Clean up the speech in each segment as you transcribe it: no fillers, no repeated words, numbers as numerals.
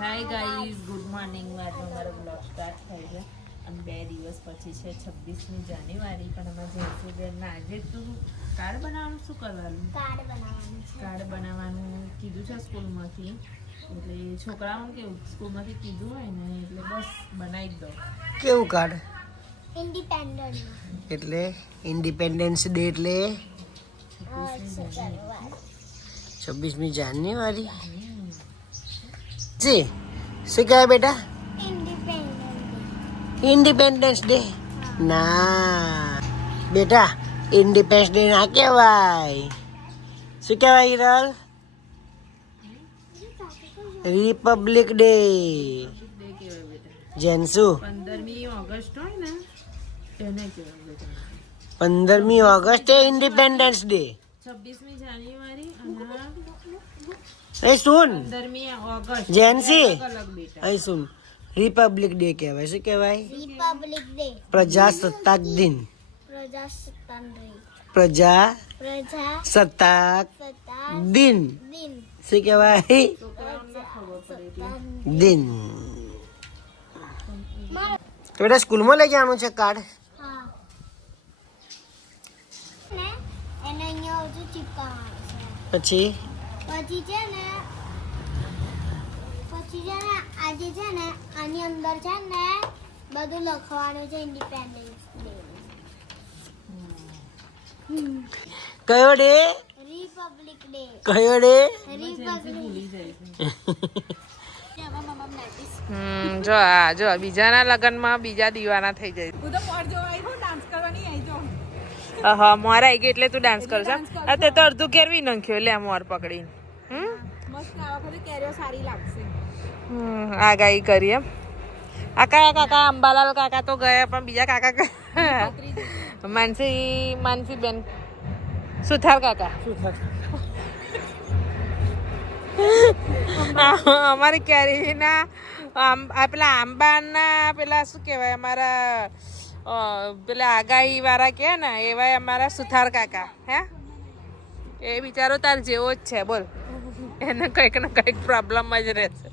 Hi guys, good morning. આજનો મારો blog start થાય છે અને 2 દિવસ પછી છે 26મી જાન્યુઆરી. પણ અમારે જયસુબેનના આજે તું કાર્ડ બનાવવાનું શું કરવાનું? કાર્ડ બનાવવાનું કીધું છે સ્કૂલમાંથી. એટલે છોકરાઓને કેવું સ્કૂલમાંથી કીધું હોય ને એટલે બસ બનાવી જ દો. કેવું કાર્ડ? ઇન્ડિપેન્ડન્ટ એટલે ઇન્ડિપેન્ડન્સ ડે એટલે 26મી જાન્યુઆરી. જી શું કહેવાય બેટા? ઇન્ડિપેન્ડન્સ ડે ના બેટા, ઇન્ડિપેન્ડન્સ ડે ના કહેવાય. શું કહેવાય હિરલ? Republic Day. જેન્સુ 15મી ઓગસ્ટ હોય ને એને કહેવાય બેટા. 15મી ઓગસ્ટ એ ઇન્ડિપેન્ડન્સ ડે. 26મી જાન્યુઆરી અને એ સુન 15મી ઓગસ્ટ જેન્સી અલગ બેટા. અહીં સુન, રિપબ્લિક ડે કહેવાય. શું કહેવાય? રિપબ્લિક ડે પ્રજાસત્તાક દિન. પ્રજાસત્તાક દિન. શું કહેવાય? દિન. તો બેટા સ્કૂલમાં લઈ જવાનું છે કાર્ડ. હા ને એને અહીંયા હજુ ચીપકાવવાનું છે. પછી પછી છે ને આજે છે ને આની અંદર છે ને બધું લખવાનું છે ઇન્ડિપેન્ડન્સ ડે. કયો ડે? Republic day. કયો ડે? રિપબ્લિક. જો બીજાના લગનમાં બીજા દીવાના થઈ જાય. હા મોર આવી ગઈ એટલે તું ડાન્સ કરશે. તે તો અડધું કેરવી નાખ્યો લે મોર પકડી. આગાહી કરી એમ. આ કયા કાકા? અંબાલાલ કાકા તો ગયા પણ બીજા કાકા માનસી બેન, સુથાર કાકા. અમારી કેરીના પેલા આંબાના પેલા શું કહેવાય અમારા પેલા આગાહી વાળા કે ને એવા અમારા સુથાર કાકા. હે એ બિચારો તાર જેવો જ છે. બોલ, એને કંઈક ને કંઈક પ્રોબ્લેમ જ રહેશે.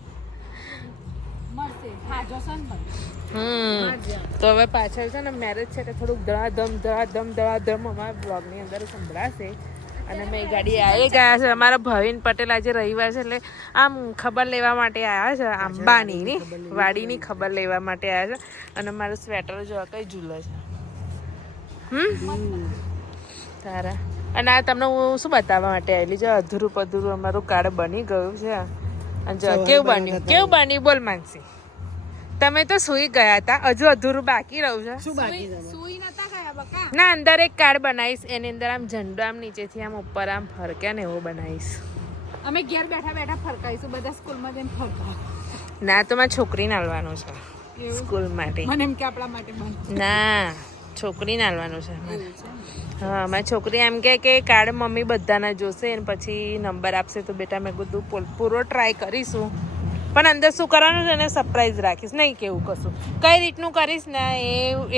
તો હવે પાછળ છે ને મેરેજ છે કે થોડુંક ધડાધમ અમારા બ્લોગની અંદર સંભળાશે. અને મેં ગાડી આવી ગયા છે. અમારા ભાવિન પટેલ આજે રવિવાર છે એટલે આમ ખબર લેવા માટે આવ્યા છે. આંબાની વાડીની ખબર લેવા માટે આવ્યા છે. અને મારું સ્વેટર જો કઈ ઝૂલે છે. તારા અને આ તમને હું શું બતાવવા માટે આવેલી છે? અધૂરું પધૂરું અમારું કાર્ડ બની ગયું છે. અને જો કેવું બન્યું બોલ માનસી. તમે તો સુઈ ગયા હતા, હજુ અધૂરું બાકી રહ્યું છે. શું બાકી છે? ના, અંદર એક કાર્ડ બનાવીશ. એની અંદર આમ ઝંડો આમ નીચેથી આમ ઉપર આમ ફરકે ને એવો બનાવીશ. અમે ઘેર બેઠા ફરકાઈશું બધા સ્કૂલમાં જઈને ફરકા. ના, તો મારી છોકરીને આલવાનું છે સ્કૂલ માટે. મને એમ કે આપણા માટે બન. ના, છોકરીને આલવાનું છે. હા, મારી છોકરી એમ કે કાર્ડ મમ્મી બધાના જોશે ને પછી નંબર આપશે. તો બેટા મેં કીધું પૂરો ટ્રાય કરીશું. પણ અંદર શું કરવાનું છે એને સરપ્રાઈઝ રાખીશ. નહીં કેવું કશું કઈ રીતનું કરીશ ને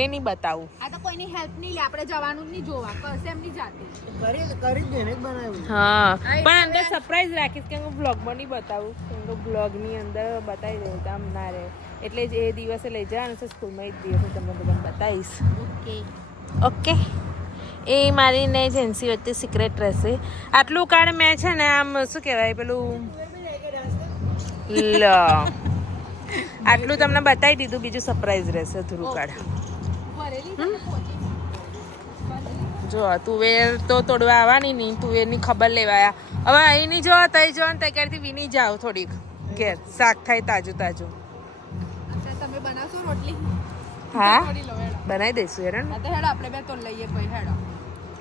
એ નહીં બતાવું. આ તો કોઈની હેલ્પ નહીં લે, આપણે જવાનું જ નહીં જોવા, કરશે એમની જાતે. હા, પણ અંદર સરપ્રાઈઝ રાખીશ કે હું બ્લોગમાં નહીં બતાવું. કેમ કે બ્લોગની અંદર બતાવી દઉં તો આમ ના રહે. એટલે જ એ દિવસે લઈ જવાનું છે સ્કૂલમાં. એ જ દિવસે તમને બધાને બતાવીશ. ઓકે. એ મારી ને જેન્સી વચ્ચે સિક્રેટ રહેશે. આટલું કાર્ડ મેં છે ને આમ શું કહેવાય પેલું આટલું તમને બતાવી દીધું. બીજું સરપ્રાઈઝ રહેશે અધૂરું કાર્ડ. જો તુવેર તો તોડવા આવવાની નહીં, તુવેરની ખબર લેવાયા. હવે અહીંની જો તઈ જો ને તૈયારથી વીની જાઓ થોડીક ઘેર, શાક થાય તાજું. તમે બનાવશો રોટલી? હા, બનાવી દઈશું હેરણ. હેડો આપણે બે તો લઈએ પછી હેડો.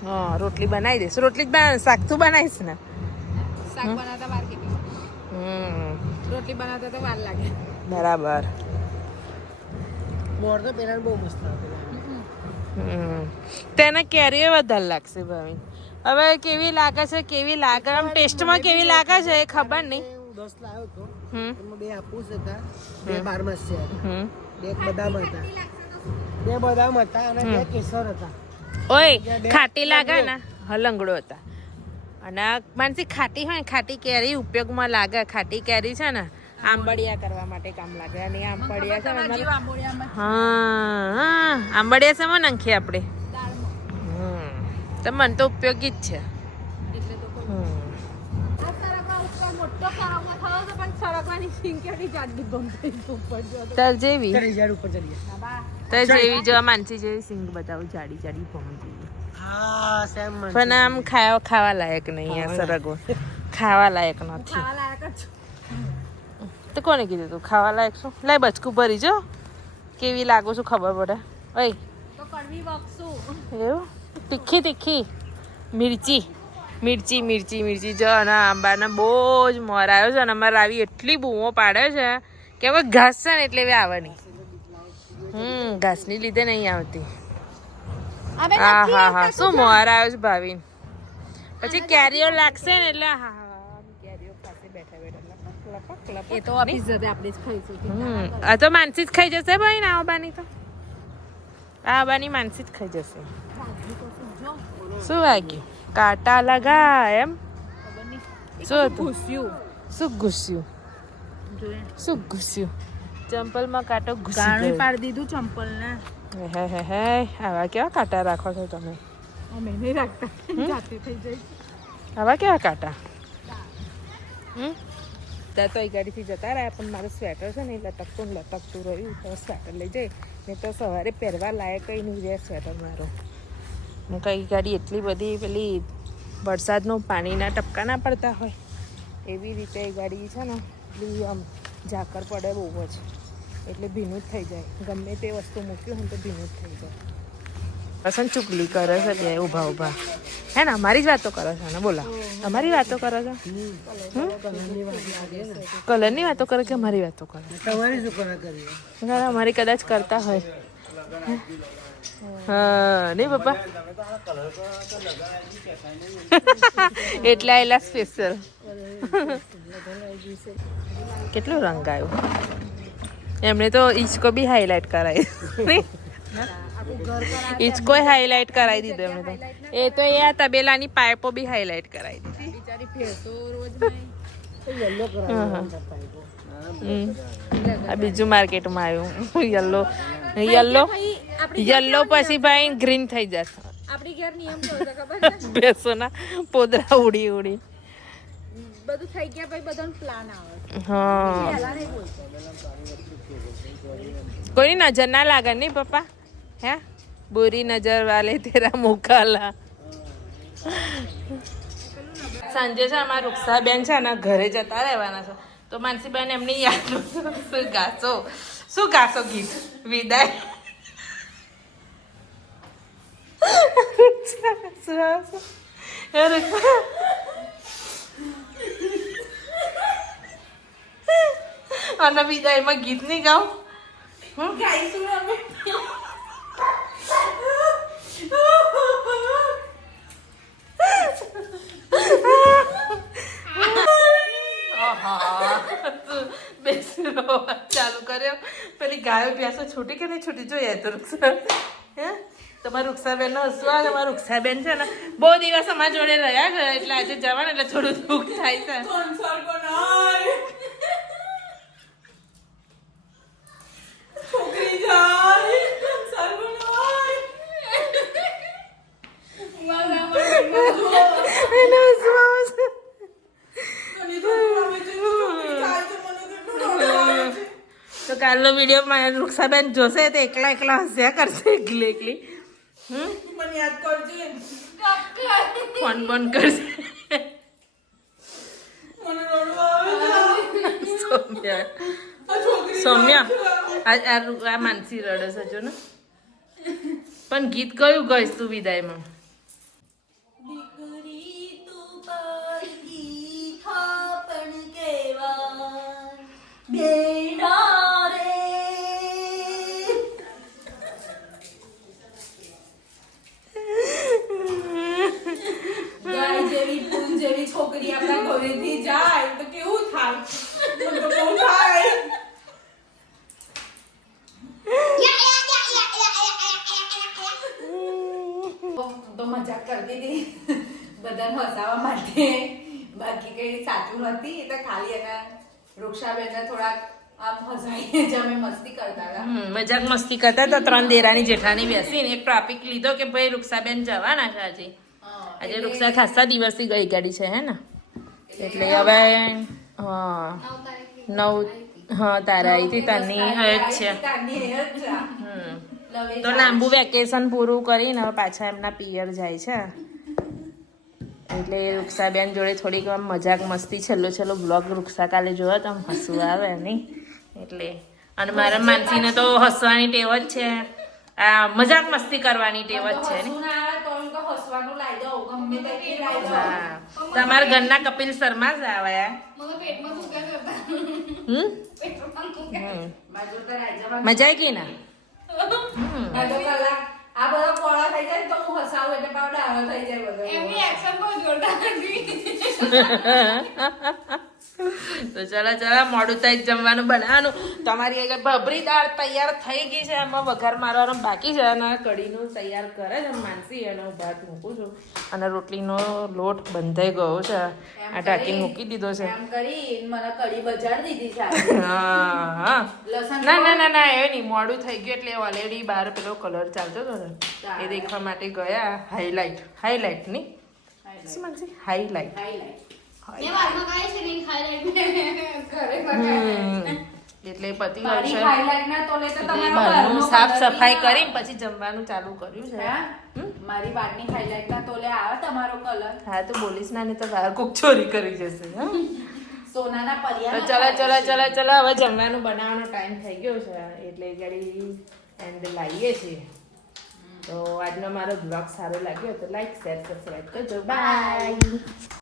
હા, રોટલી બનાવી દઈશું. રોટલી જ શાક તું બનાવીશ ને? શાક બનાવતા વાર કેટલી? રોટલી બનાવતા તો વાર લાગે. બરાબર. મોર તો પેલા બહુ મસ્ત હતો. તેને કેરીઓ વધારે લાગશે ભાઈ. હવે કેવી લાગે છે આમ ટેસ્ટમાં કેવી લાગે છે એ ખબર નહીં. 10 લાવ્યો હતો. એમાં 2 હાપુસ હતા, 2 બારમાસ છે, 2 બદામ હતા, 2 બદામ હતા અને 2 કેસર હતા. ઓય ખાટી લાગે ને હલંગડો હતા. અને માનસી ખાટી હોય, ખાટી કેરી ઉપયોગમાં લાગે. ખાટી કેરી છે ને આંબડિયા કરવા માટે કામ લાગે અને આંબડિયા છે ને જીવ અમારે- આંબોળિયામાં હા આંબડિયા શેમાં નાખીએ આપણે? દાળમાં તો મને તો ઉપયોગી જ છે. એટલે તો કહું. આ સરગવા ઉપર મોટો કાળોમાં થયો તો પણ સરગવાની સિંકેડી જાડી બંધ થઈ ગઈ ઉપર જો તો. તાર જેવી ચડી ઝાડ ઉપર ચડીએ. બાબા તાર જેવી જો માનસી જેવી સિંગ બતાવું જાડી જાડી પહોંચી હા સેમ મન પણ આમ ખાવા લાયક નહીં આ સરગવો ખાવા લાયક નથી. ખાવા લાયક જ છું. તો કોને કીધું તું ખાવા લાયક છું? લાય બચકું ભરી જો કેવી લાગુ છું ખબર પડે. ઓય તો કડવી વખશું એવું તીખી તીખી મિરચી મિરચી મિરચી મિરચી જો અને આંબાને બહુ જ મોર આવ્યો છે અને અમારે આવી એટલી બૂમો પાડે છે કે હવે ઘાસ છે ને એટલે હવે આવવાની. ઘાસની લીધે નહીં આવતી. અબે હા નથી હા આવતા હા શું મોર આવ્યો છે ભાવિન. પછી કેરીઓ લાગશે ને એટલે હા હા કેરીઓ પાસે બેઠા બેઠા લપક લપક એ તો ઓફિસ જતે આપણે જ ખાઈશું આ તો માનસી જ ખાઈ જશે ભાઈ ને આવવાની તો આવવાની માનસી જ ખાઈ જશે. શું વાગ્યું? કાંટા લગા એમ શું હતું? ઘૂસ્યું શું ઘૂસ્યું? શું ઘૂસ્યું? ચંપલમાં કાંટો ઘૂસી ગાણું ગયો. પાડી દીધું ચંપલ ને હે હે હે આવા કેવા કાંટા રાખો છો તમે? અમે નહીં રાખતા જાતે થઈ જાય આવા કેવા કાંટા? ત્યાં તો એ ગાડીથી જતા રહ્યા પણ મારું સ્વેટર છે ને એ લટકતું ને લટકતું રહ્યું તો સ્વેટર લઈ જઈ નહીં તો સવારે પહેરવા લાયક કંઈ નહીં રહે સ્વેટર મારો. ને કઈ ગાડી એટલી બધી પેલી વરસાદનું પાણીના ટપકા ના પડતા હોય એવી રીતે એ ગાડી છે ને એટલી આમ ઝાકર પડે બહુ જ એટલે ભીનું જ થઈ જાય. ગમે તે વસ્તુ મૂક્યું હોય તો ભીનું જ થઈ જાય. પસંદ ચૂકલી કરે છે ત્યાં ઊભા ઊભા હે ને અમારી જ વાતો કરો છો ને બોલા અમારી વાતો કરો છો? કલરની વાતો કરે કે અમારી વાતો કરે? તમારી શું કરા કરીએ? અમારી કદાચ કરતા હોય. હા નહીં પપ્પા એટલે આયેલા સ્પેશિયલ. કેટલું રંગ આવ્યું એમણે તો ઈચકો બી હાઈલાઈટ કરાવી. ઈચકો હાઈલાઈટ કરાવી દીધો એમણે તો. એ તો એ આ તબેલાની પાઇપો બી હાઈલાઈટ કરાવી દીધી. બિચારી ભેંસો રોજ યલો કરાવવાનું આ બીજું માર્કેટમાં આવ્યું યલો યલો યલો પછી ભાઈ ગ્રીન થઈ જશે. આપણી ઘેર નિયમ કેવો છે ખબર છે? બેસોના પોદરા ઉડી ઉડી. બધું થઈ ગયા પછી બધાનો પ્લાન આવે હા પહેલા નહીં બોલતો કોઈની નજર ના લાગે નહીં પપ્પા? હે બુરી નજર વાલે તેરા મુકાલા. સાંજે છે અમારા રૂક્ષાબેન છે ને ઘરે જતા રહેવાના છે તો માનસીબેન એમની યાદ શું ગાશો ગીત વિદાય? અને વિદાયમાં ગીત નહીં ગાઉં? હું ગાઈશું અમે. બેસરો ચાલુ કર્યો. પેલી ગાયો ભેંસો છૂટી કે નહીં છૂટી જોઈએ તો રૂક્ષા હે તમારા રૂક્ષાબેન નો હસવા તમારા રૂક્ષાબેન છે ને બહુ દિવસ અમારા જોડે રહ્યા છે એટલે આજે જવાનું એટલે થોડું દુઃખ થાય છે. છોકરી જાય તો કાલનો વિડીયો મારા રૂક્ષાબેન જોશે તો એકલા એકલા હસ્યા કરશે એકલી એકલી. મને યાદ કરજે ફોન ફોન કરશે. સૌમ્યા આ માનસી રડે છે જો ને. પણ ગીત કયું ગઈશ તું વિદાયમાં? છોકરી આપણા ઘરેથી જાય તો કેવું થાય? મને તો બહુ થાય. તો મજાક કરતી હતી બધાને હસાવવા માટે બાકી કઈ સાચું નથી. એ તો ખાલી એના વૃક્ષાબેનને થોડાક આમ હસાઈને જ અમે મસ્તી કરતા હતા. મજાક મસ્તી કરતા હતા 3 દેરાની જેઠાની બેસીને એક ટોપિક લીધો કે ભાઈ વૃક્ષાબેન જવાના છે આજે. આજે વૃક્ષા ખાસા દિવસથી ગઈ ગાડી છે હે ને, એટલે હવે હા 9 હા તારા અહીંથી તની હે જ છે. તારની એ જ છે. લવે તો લાંબુ વેકેશન પૂરું કરીને હવે પાછા એમના પિયર જાય છે, એટલે વૃક્ષાબેન જોડે થોડીક આમ મજાક મસ્તી છેલ્લો બ્લોગ વૃક્ષા કાલે જોયો તો આમ હસવું આવે નહીં એટલે. અને મારા માનસીને તો હસવાની ટેવ જ છે, આ મજાક મસ્તી કરવાની ટેવ જ છે ને. હસવું ના આવે તો એમ તો હસવાનું લાવી દઉં, ગમે તે લાવી દઉં. હા તમારા ઘરના કપિલ શર્મા જ આવ્યા. બાજુ તો રાજ્યમાં મજા આવી ગઈ ને? અડધો કલાક આ બધો કોળા થઈ જાય તો હું હસાવું એટલે પાવ ડાળો થઈ જાય બધો. તો ચલો મોડું થાય જમવાનું બનાવવાનું. તમારી આગળ ભભરી દાળ તૈયાર થઈ ગઈ છે, એમાં વઘાર મારવાનો બાકી છે અને કઢીનું તૈયાર કરે છે માનસી અને હું ભાત મૂકું છું અને રોટલીનો લોટ બંધાઈ ગયો છે, આ ઢાંકીને મૂકી દીધો છે. એમ કરી મને કઢી બજાડી દીધી છે આજે. હા લસણ ના એ નહીં, મોડું થઈ ગયું એટલે ઓલરેડી બહાર પેલો કલર ચાલતો હતો ને એ દેખવા માટે ગયા. હાઈલાઇટ નહીં શું માનસી? હાઈલાઇટ એટલે પતિ મારી આવશે highlight ના તોલે તો એટલે તમારા બહારનું બહારનો સાફ colour સફાઈ બી કરી પછી જમવાનું ચાલુ કર્યું છે. હા? મારી બારની highlight ના તોલે આવે તમારો કલર. હા તું બોલીશ ના નહીં તો બહાર કોક ચોરી કરી જશે. હા? સોનાના તો પરિયા ચલો હવે જમવાનું બનાવવાનો ટાઈમ થઈ ગયો છે એટલે ગાડી એન્ડ લાવીએ છીએ. તો આજનો મારો બ્લોગ સારો લાગ્યો તો લાઈક શેર સબસ્ક્રાઈબ કરજો. બાય.